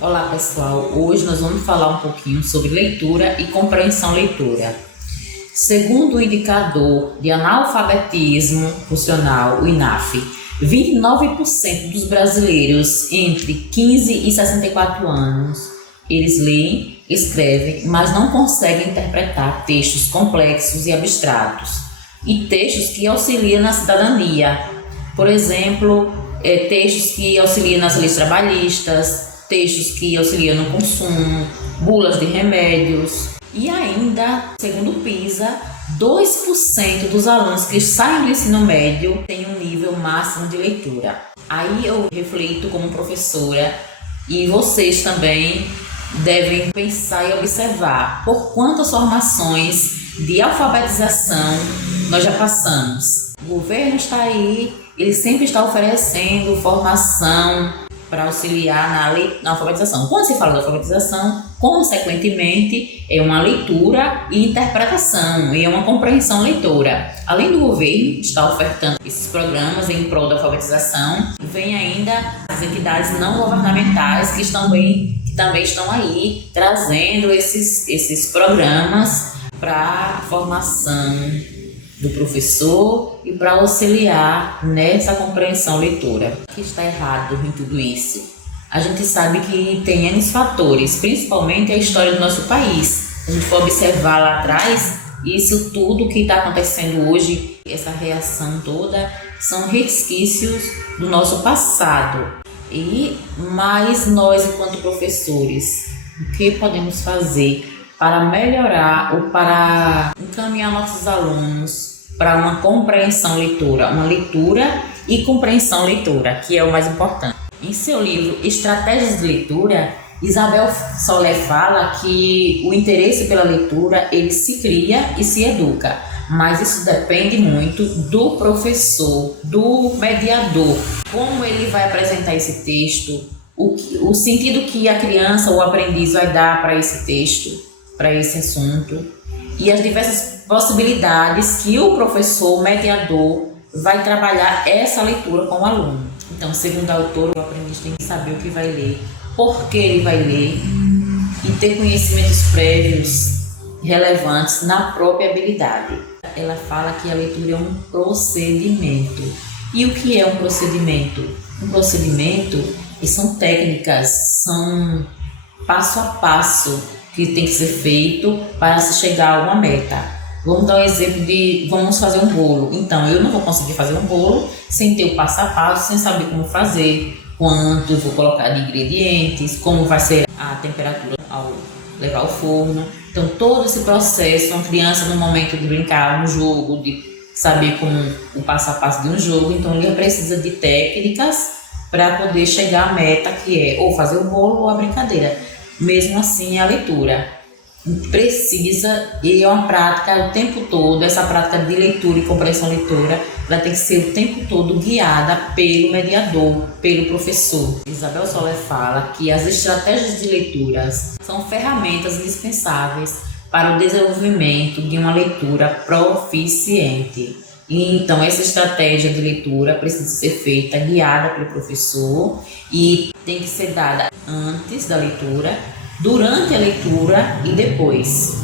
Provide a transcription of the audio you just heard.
Olá pessoal, hoje nós vamos falar um pouquinho sobre leitura e compreensão leitora. Segundo o indicador de analfabetismo funcional, o INAF, 29% dos brasileiros entre 15 e 64 anos, eles leem, escrevem, mas não conseguem interpretar textos complexos e abstratos e textos que auxiliam na cidadania. Por exemplo, textos que auxiliam nas leis trabalhistas, textos que auxiliam no consumo, bulas de remédios. E ainda, segundo o PISA, 2% dos alunos que saem do ensino médio têm um nível máximo de leitura. Aí eu reflito como professora e vocês também devem pensar e observar por quantas formações de alfabetização nós já passamos. O governo está aí, ele sempre está oferecendo formação para auxiliar na alfabetização. Quando se fala de alfabetização, consequentemente, é uma leitura e interpretação, e é uma compreensão leitora. Além do governo estar ofertando esses programas em prol da alfabetização, vem ainda as entidades não governamentais que também estão aí trazendo esses programas para formação do professor e para auxiliar nessa compreensão leitora. O que está errado em tudo isso? A gente sabe que tem N fatores, principalmente a história do nosso país. Se a gente for observar lá atrás, isso tudo que está acontecendo hoje, essa reação toda, são resquícios do nosso passado. Mas nós, enquanto professores, o que podemos fazer para melhorar ou para encaminhar nossos alunos para uma compreensão leitora, uma leitura e compreensão leitora, que é o mais importante. Em seu livro Estratégias de Leitura, Isabel Soler fala que o interesse pela leitura, ele se cria e se educa, mas isso depende muito do professor, do mediador, como ele vai apresentar esse texto, o sentido que a criança ou o aprendiz vai dar para esse texto, para esse assunto, e as diversas possibilidades que o professor, o mediador, vai trabalhar essa leitura com o aluno. Então, segundo a autora, o aprendiz tem que saber o que vai ler, por que ele vai ler e ter conhecimentos prévios relevantes na própria habilidade. Ela fala que a leitura é um procedimento. E o que é um procedimento? Um procedimento são técnicas, são passo a passo que tem que ser feito para se chegar a uma meta. Vamos dar um exemplo vamos fazer um bolo. Então, eu não vou conseguir fazer um bolo sem ter o passo a passo, sem saber como fazer, quanto eu vou colocar de ingredientes, como vai ser a temperatura ao levar ao forno. Então, todo esse processo, uma criança no momento de brincar no jogo, de saber como o passo a passo de um jogo, então ele precisa de técnicas para poder chegar à meta, que é ou fazer o bolo ou a brincadeira. Mesmo assim, a leitura precisa, e é uma prática o tempo todo, essa prática de leitura e compreensão leitora, ela tem que ser o tempo todo guiada pelo mediador, pelo professor. Isabel Soler fala que as estratégias de leituras são ferramentas indispensáveis para o desenvolvimento de uma leitura proficiente. E então, essa estratégia de leitura precisa ser feita guiada pelo professor e tem que ser dada antes da leitura, durante a leitura e depois.